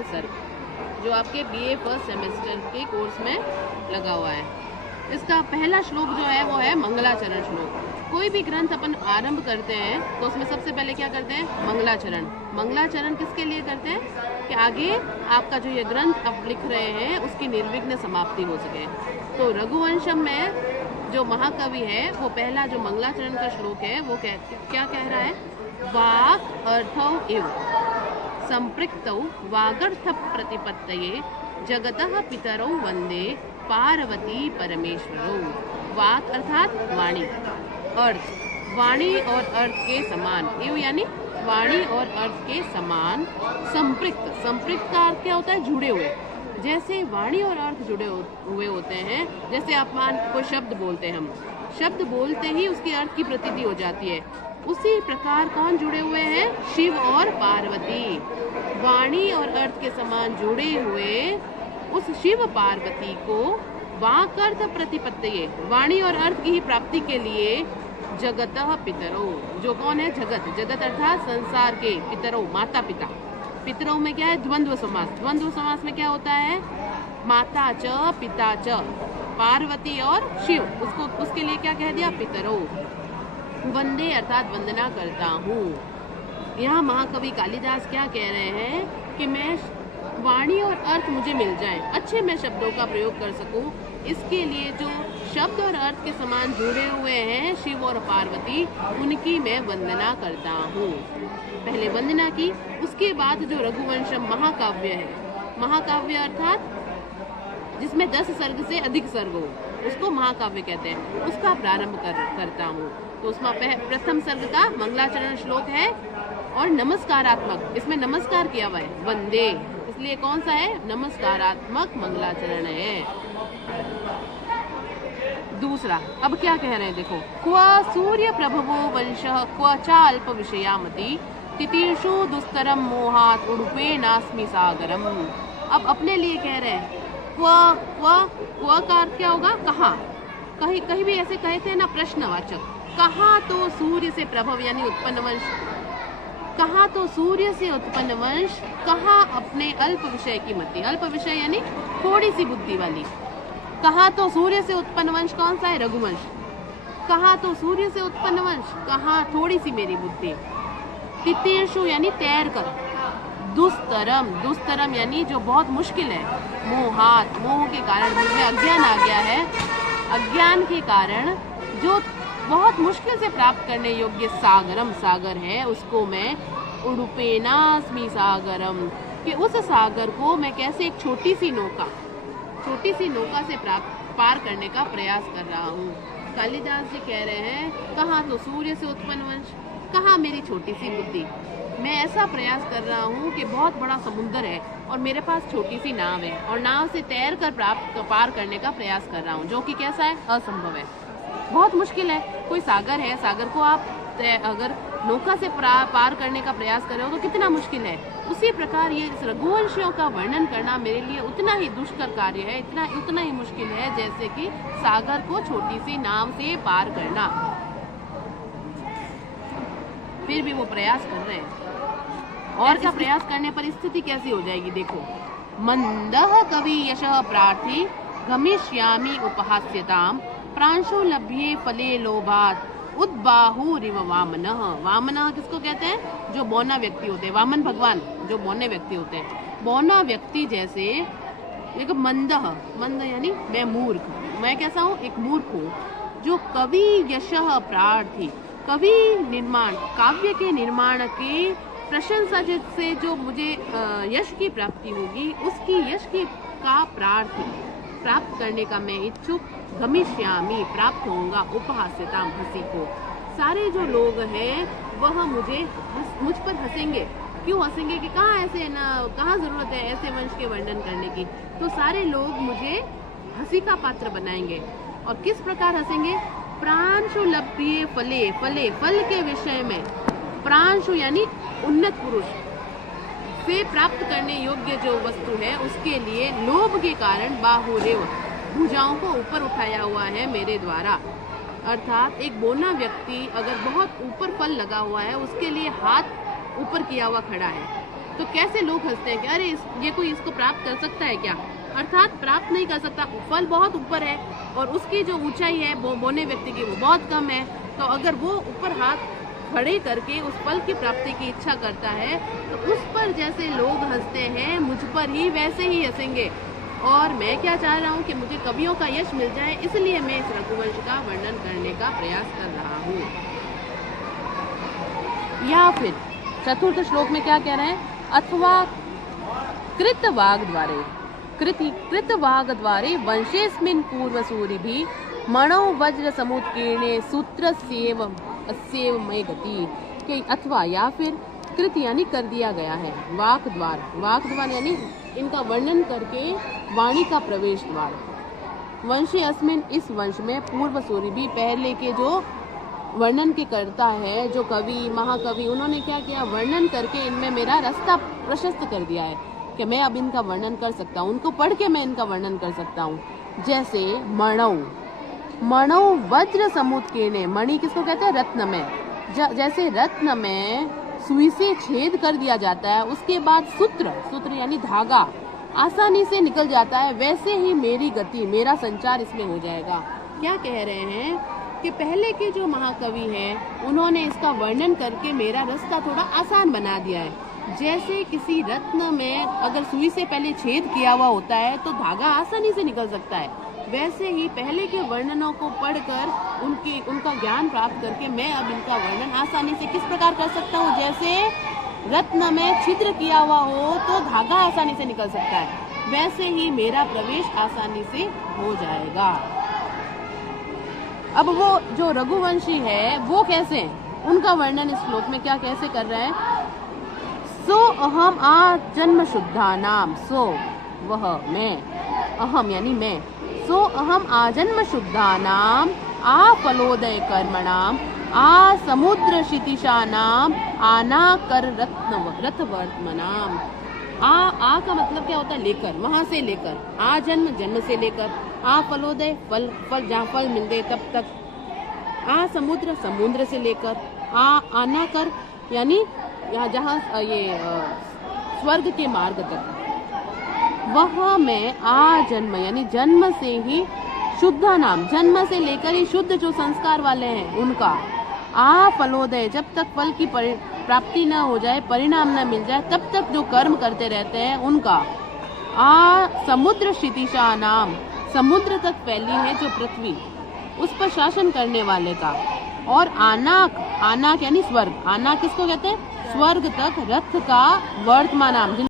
प्रारंभ सर्ग, जो आपके बीए फर्स्ट सेमेस्टर के कोर्स में लगा हुआ है। इसका पहला श्लोक जो है वो है मंगलाचरण श्लोक। कोई भी ग्रंथ अपन आरंभ करते हैं तो उसमें सबसे पहले क्या करते हैं? मंगलाचरण। मंगलाचरण किसके लिए करते हैं? कि आगे आपका जो ये ग्रंथ आप लिख रहे हैं उसकी निर्विघ्न समाप्ति हो सके। तो रघुवंशम में जो महाकवि है वो पहला जो मंगलाचरण का श्लोक है वो क्या कह रहा है? वाक् अर्थौ इव संपृक्तौ वागर्थ प्रतिपत्तये जगतः पितरौ वंदे पार्वती परमेश्वरौ। वाक अर्थात वाणी, अर्थ वाणी और अर्थ के समान, इव यानी वाणी और अर्थ के समान, संपृक्त। संपृक्त का अर्थ क्या होता है? जुड़े हुए। जैसे वाणी और अर्थ जुड़े हुए होते हैं, जैसे आप कोई शब्द बोलते हैं, हम शब्द बोलते ही उसके अर्थ की प्रतीति हो जाती है, उसी प्रकार कौन जुड़े हुए हैं? शिव और पार्वती। वाणी और अर्थ के समान जुड़े हुए उस शिव पार्वती को वाकर्थ प्रतिपत्तये, वाणी और अर्थ की ही प्राप्ति के लिए जगतः पितरो, जो कौन है? जगत। जगत अर्थात संसार के, पितरो माता पिता। पितरों में क्या है? द्वंद्व समास। द्वंद्व समास में क्या होता है? माता च पिता च, पार्वती और शिव, उसके लिए क्या कह दिया? पितरो। वंदे अर्थात वंदना करता हूँ। यहाँ महाकवि कालिदास क्या कह रहे हैं कि मैं वाणी और अर्थ मुझे मिल जाए, अच्छे मैं शब्दों का प्रयोग कर सकूं, इसके लिए जो शब्द और अर्थ के समान जुड़े हुए हैं शिव और पार्वती, उनकी मैं वंदना करता हूँ। पहले वंदना की, उसके बाद जो रघुवंशम महाकाव्य है, महाकाव्य अर्थात जिसमें 10 सर्ग से अधिक सर्ग हो, उसको महाकाव्य कहते हैं, उसका प्रारंभ करता हूँ। तो उसमें प्रथम सर्ग का मंगलाचरण श्लोक है और नमस्कारात्मक, इसमें नमस्कार किया हुआ है, वंदे, इसलिए कौन सा है? नमस्कारात्मक मंगलाचरण है। दूसरा, अब क्या कह रहे हैं देखो, क्व सूर्य प्रभवो वंशः क्व चाल्प विषयामति तितीर्षु दुस्तरम मोहात उड़ुपे नास्मि सागरम। अब अपने लिए कह रहे हैं, क्व क्व क्व का अर्थ क्या होगा? कहाँ। कहीं भी ऐसे कहे थे ना, प्रश्नवाचक। कहाँ तो सूर्य से प्रभव यानी उत्पन्न वंश, कहाँ तो सूर्य से उत्पन्न वंश, कहाँ अपने अल्प विषय की मति। अल्प विषय यानी थोड़ी सी बुद्धि वाली। कहाँ तो सूर्य से उत्पन्न वंश कौन सा है? रघुवंश। कहाँ तो सूर्य से उत्पन्न वंश, कहाँ थोड़ी सी मेरी बुद्धि। तितीर्षु यानी तैर कर। दुस्तरम, दुस्तरम यानी जो बहुत मुश्किल है। मोहात, मोह के कारण मुझे अज्ञान आ गया है, अज्ञान के कारण जो बहुत मुश्किल से प्राप्त करने योग्य सागरम, सागर है, उसको मैं उड़ुपेनास्मि सागरम, कि उस सागर को मैं कैसे एक छोटी सी नौका से पार करने का प्रयास कर रहा हूँ। कालिदास जी कह रहे हैं, कहाँ तो सूर्य से उत्पन्न वंश, कहाँ मेरी छोटी सी बुद्धि। मैं ऐसा प्रयास कर रहा हूँ कि बहुत बड़ा समुद्र है और मेरे पास छोटी सी नाव है, और नाव से तैर कर पार करने का प्रयास कर रहा हूँ, जो कि कैसा है? असंभव है, बहुत मुश्किल है। कोई सागर है, सागर को आप अगर नौका से पार करने का प्रयास कर रहे हो तो कितना मुश्किल है। उसी प्रकार ये रघुवंशियों का वर्णन करना मेरे लिए उतना ही दुष्कर कार्य है, उतना ही मुश्किल है जैसे कि सागर को छोटी सी नाव से पार करना। फिर भी वो प्रयास कर रहे हैं, और क्या प्रयास करने पर स्थिति कैसी हो जाएगी देखो। मंदः कवि यशः प्रार्थी गमिष्यामि उपहास्यताम प्रांशु लभ्ये फले लोभात उद्बाहुरिव वामनः। वामनः किसको कहते हैं? जो बौना व्यक्ति होते हैं, वामन भगवान जो बौने व्यक्ति होते हैं। बौना व्यक्ति जैसे एक मंदः, मंद यानी मैं मूर्ख, मैं कैसा हूँ? एक मूर्ख हूँ। जो कवि यशः प्रार्थी, कवि निर्माण, काव्य के निर्माण के प्रशंसा से जो मुझे यश की प्राप्ति होगी, उसकी यश की का प्राप्त करने का मैं इच्छुक, गमिष्यामि प्राप्त होऊंगा, उपहास्यताम हंसी को। सारे जो लोग हैं वह मुझ पर हंसेंगे। क्यों हंसेंगे? कि कहाँ ऐसे ना, कहाँ जरूरत है ऐसे वंश के वर्णन करने की। तो सारे लोग मुझे हंसी का पात्र बनाएंगे। और किस प्रकार हंसेंगे? प्रांशु लभ्ये फले, फल के विषय में। प्रांशु यानी उन्नत पुरुष से प्राप्त करने योग्य जो वस्तु है उसके लिए लोभ के कारण बाहुरेव, भुजाओं को ऊपर उठाया हुआ है मेरे द्वारा। अर्थात एक बोना व्यक्ति अगर बहुत ऊपर फल लगा हुआ है, उसके लिए हाथ ऊपर किया हुआ खड़ा है, तो कैसे लोग हंसते हैं कि अरे ये कोई इसको प्राप्त कर सकता है क्या, अर्थात प्राप्त नहीं कर सकता। फल बहुत ऊपर है और उसकी जो ऊंचाई है वो बोने व्यक्ति की वो बहुत कम है। तो अगर वो ऊपर हाथ खड़े करके उस फल की प्राप्ति की इच्छा करता है तो उस पर जैसे लोग हंसते हैं मुझ पर ही वैसे ही हंसेंगे। और मैं क्या चाह रहा हूँ कि मुझे कवियों का यश मिल जाए, इसलिए मैं इस रघुवंश का वर्णन करने का प्रयास कर रहा हूँ। या फिर चतुर्थ श्लोक में क्या कह रहे हैं, अथवा कृतवाग्द्वारे वंशेस्मिन् पूर्वसूरिभिः मणौ वज्र समुत्कीर्णे सूत्रस्यैव अस्यैव मयि गति। कि अथवा या फिर कृत यानी कर दिया गया है, वाक द्वार यानी इनका वर्णन करके वाणी का प्रवेश द्वार। वंशे अस्मिन इस वंश में पूर्वसूरिभिः पहले के जो वर्णन के करता है, जो कवि महाकवि, उन्होंने क्या किया, वर्णन करके इनमें मेरा रास्ता प्रशस्त कर दिया है कि मैं अब इनका वर्णन कर सकता हूँ, उनको पढ़ के मैं इनका वर्णन कर सकता हूँ। जैसे मणौ वज्र समुत्कीर्णे, मणि किसको कहते हैं, रत्न में। जैसे रत्न में सुई से छेद कर दिया जाता है, उसके बाद सूत्र यानी धागा आसानी से निकल जाता है, वैसे ही मेरी गति, मेरा संचार इसमें हो जाएगा। क्या कह रहे हैं कि पहले के जो महाकवि हैं उन्होंने इसका वर्णन करके मेरा रास्ता थोड़ा आसान बना दिया है। जैसे किसी रत्न में अगर सुई से पहले छेद किया हुआ होता है तो धागा आसानी से निकल सकता है, वैसे ही पहले के वर्णनों को पढ़कर उनका ज्ञान प्राप्त करके मैं अब इनका वर्णन आसानी से किस प्रकार कर सकता हूँ। जैसे रत्न में छिद्र किया हुआ हो तो धागा आसानी से निकल सकता है, वैसे ही मेरा प्रवेश आसानी से हो जाएगा। अब वो जो रघुवंशी है वो कैसे, उनका वर्णन इस श्लोक में क्या कैसे कर रहे हैं। सो अहम आ जन्म शुद्धा नाम, सो वह मैं, अहम यानी मैं, सो अहम आजन्म शुद्धा नाम आ फलोदय कर्मणाम आ समुद्र क्षितिशा नाम आना कर रथवर्तमनाम। आ का मतलब क्या होता है, लेकर, वहां से लेकर, आ जन्म से लेकर, आ फलोदय फल जहाँ फल मिलते तब तक, आ समुद्र से लेकर, आना कर यानी यहाँ जहाँ ये स्वर्ग के मार्ग तक, वह मैं आ जन्म यानी जन्म से ही, शुद्ध नाम जन्म से लेकर ही शुद्ध जो संस्कार वाले हैं उनका, आ फलोदय जब तक फल की प्राप्ति न हो जाए, परिणाम न मिल जाए, तब तक जो कर्म करते रहते हैं उनका, आ समुद्र क्षितिशा नाम समुद्र तक फैली है जो पृथ्वी, उस पर शासन करने वाले का, और आनाक यानी स्वर्ग, आनाक किसको कहते हैं, स्वर्ग तक रथ का वर्तमान नाम।